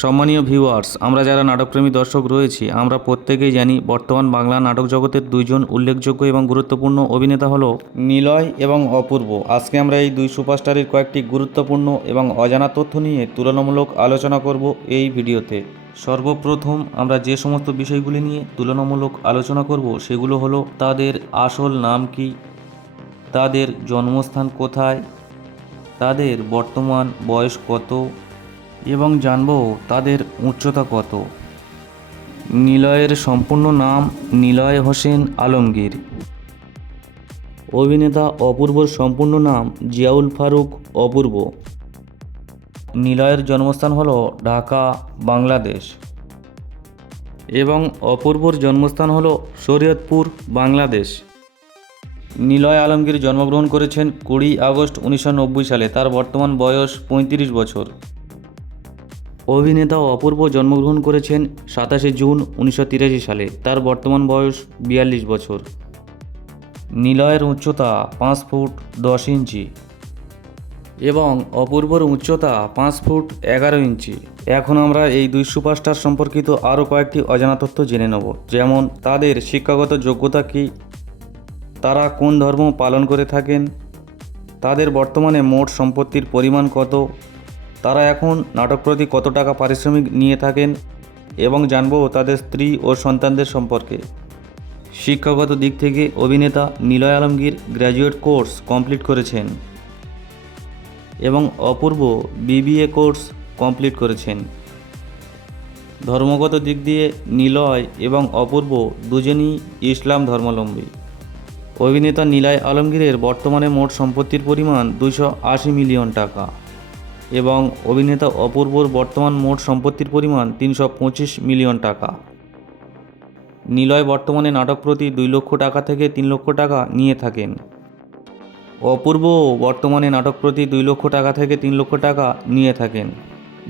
সম্মানীয় ভিউয়ার্স, আমরা যারা নাটকপ্রেমী দর্শক রয়েছি, আমরা প্রত্যেকেই জানি বর্তমান বাংলা নাটক জগতের দুইজন উল্লেখযোগ্য এবং গুরুত্বপূর্ণ অভিনেতা হলো নিলয় এবং অপূর্ব। আজকে আমরা এই দুই সুপারস্টারের কয়েকটি গুরুত্বপূর্ণ এবং অজানা তথ্য নিয়ে তুলনামূলক আলোচনা করব এই ভিডিওতে। সর্বপ্রথম আমরা যে সমস্ত বিষয়গুলি নিয়ে তুলনামূলক আলোচনা করব সেগুলো হলো তাদের আসল নাম কি, তাদের জন্মস্থান কোথায়, তাদের বর্তমান বয়স কত এবং জানব তাদের উচ্চতা কত। নিলয়ের সম্পূর্ণ নাম নিলয় হোসেন আলমগীর। অভিনেতা অপূর্বর সম্পূর্ণ নাম জিয়াউল ফারুক অপূর্ব। নিলয়ের জন্মস্থান হল ঢাকা, বাংলাদেশ এবং অপূর্বর জন্মস্থান হল শরীয়তপুর, বাংলাদেশ। নিলয় আলমগীর জন্মগ্রহণ করেছেন 20 আগস্ট 1990 সালে। তার বর্তমান বয়স 35 বছর। অভিনেতা অপূর্ব জন্মগ্রহণ করেছেন 27 জুন 1983 সালে। তার বর্তমান বয়স 42 বছর। নিলয়ের উচ্চতা 5 ফুট 10 ইঞ্চি এবং অপূর্বর উচ্চতা 5 ফুট 11 ইঞ্চি। এখন আমরা এই দুই সুপারস্টার সম্পর্কিত আরও কয়েকটি অজানা তথ্য জেনে নেব, যেমন তাদের শিক্ষাগত যোগ্যতা কী, তারা কোন ধর্ম পালন করে থাকেন, তাদের বর্তমানে মোট সম্পত্তির পরিমাণ কত, তারা এখন নাটক প্রতি কত টাকা পারিশ্রমিক নিয়ে থাকেন এবং জানবো তাদের স্ত্রী ও সন্তানদের সম্পর্কে। শিক্ষাগত দিক থেকে অভিনেতা Niloy Alamgir graduate course complete করেছেন এবং অপূর্ব বিবিএ কোর্স কমপ্লিট করেছেন। ধর্মগত দিক দিয়ে নিলয় এবং অপূর্ব দুজনই ইসলাম ধর্মাবলম্বী। অভিনেতা নিলয় আলমগীরের বর্তমানে মোট সম্পত্তির পরিমাণ 280 মিলিয়ন টাকা এবং অভিনেতা অপূর্বর বর্তমান মোট সম্পত্তির পরিমাণ 325 মিলিয়ন টাকা। নিলয় বর্তমানে নাটক প্রতি 2 লক্ষ টাকা থেকে 3 লক্ষ টাকা নিয়ে থাকেন। অপূর্ব বর্তমানে নাটক প্রতি 2 লক্ষ টাকা থেকে 3 লক্ষ টাকা নিয়ে থাকেন।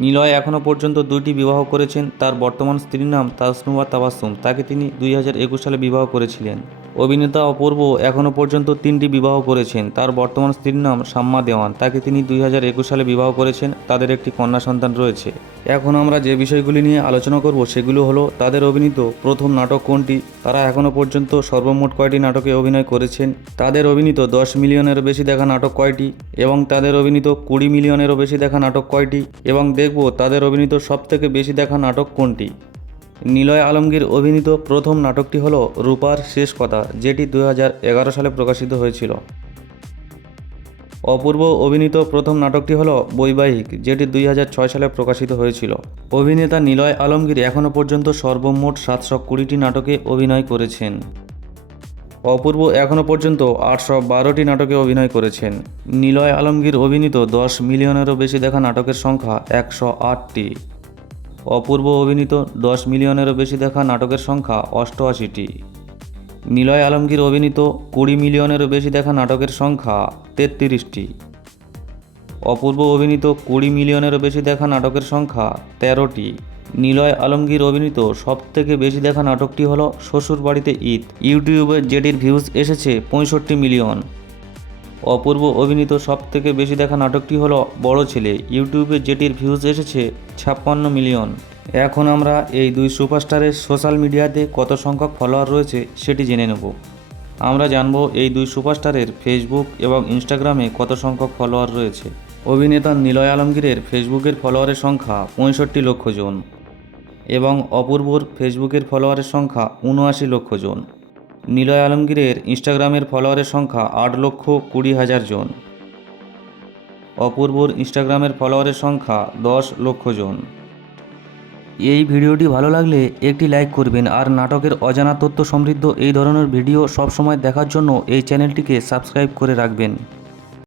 নিলয় এখনও পর্যন্ত 2টি বিবাহ করেছেন। তার বর্তমান স্ত্রীর নাম তাসনুভা তাবাসসুম, তাকে তিনি 2021 সালে বিবাহ করেছিলেন। অভিনেতা অপূর্ব এখনও পর্যন্ত 3টি বিবাহ করেছেন। তার বর্তমান স্ত্রীর নাম শাম্মা দেওয়ান, তাকে তিনি 2021 সালে বিবাহ করেছেন। তাদের একটি কন্যা সন্তান রয়েছে। এখন আমরা যে বিষয়গুলি নিয়ে আলোচনা করব সেগুলো হলো তাদের অভিনীত প্রথম নাটক কোনটি, তারা এখনও পর্যন্ত সর্বমোট কয়টি নাটকে অভিনয় করেছেন, তাদের অভিনীত 10 মিলিয়নেরও বেশি দেখা নাটক কয়টি এবং তাদের অভিনীত 20 মিলিয়নেরও বেশি দেখা নাটক কয়টি, এবং দেখব তাদের অভিনীত সবথেকে বেশি দেখা নাটক কোনটি। নিলয় আলমগীর অভিনীত প্রথম নাটকটি হলো রূপার শেষ কথা, যেটি 2011 সালে প্রকাশিত হয়েছিল। অপূর্ব অভিনীত প্রথম নাটকটি হলো বৈবাহিক, যেটি 2006 সালে প্রকাশিত হয়েছিল। অভিনেতা নিলয় আলমগীর এখনও পর্যন্ত সর্বমোট 720টি নাটকে অভিনয় করেছেন। অপূর্ব এখনও পর্যন্ত 812টি নাটকে অভিনয় করেছেন। নিলয় আলমগীর অভিনীত 10 মিলিয়নেরও বেশি দেখা নাটকের সংখ্যা 108টি। অপূর্ব অভিনীত 10 মিলিয়নেরও বেশি দেখা নাটকের সংখ্যা 88টি। নিলয় আলমগীর অভিনীত 20 মিলিয়নেরও বেশি দেখা নাটকের সংখ্যা 33টি। অপূর্ব অভিনীত 20 মিলিয়নেরও বেশি দেখা নাটকের সংখ্যা 13টি। নিলয় আলমগীর অভিনীত সবথেকে বেশি দেখা নাটকটি হলো শ্বশুরবাড়িতে ঈদ, ইউটিউবে যেটির ভিউজ এসেছে 65 মিলিয়ন। অপূর্ব অভিনীত সবথেকে বেশি দেখা নাটকটি হলো বড় ছেলে, ইউটিউবে যেটির ভিউজ এসেছে 56 মিলিয়ন। এখন আমরা এই দুই সুপারস্টারের সোশ্যাল মিডিয়াতে কত সংখ্যক ফলোয়ার রয়েছে সেটি জেনে নেব। আমরা জানব এই দুই সুপারস্টারের ফেসবুক এবং ইনস্টাগ্রামে কত সংখ্যক ফলোয়ার রয়েছে। অভিনেতা নিলয় আলমগীরের ফেসবুকের ফলোয়ারের সংখ্যা 65 লক্ষ জন এবং অপূর্বর ফেসবুকের ফলোয়ারের সংখ্যা 79 লক্ষ জন। নিলয় আলমগীরের ইনস্টাগ্রামের ফলোয়ারের সংখ্যা 8,20,000 জন। অপূর্বর ইনস্টাগ্রামের ফলোয়ারের সংখ্যা 10 লক্ষ জন। এই ভিডিওটি ভালো লাগলে একটি লাইক করবেন আর নাটকের অজানা তথ্য সমৃদ্ধ এই ধরনের ভিডিও সবসময় দেখার জন্য এই চ্যানেলটিকে সাবস্ক্রাইব করে রাখবেন।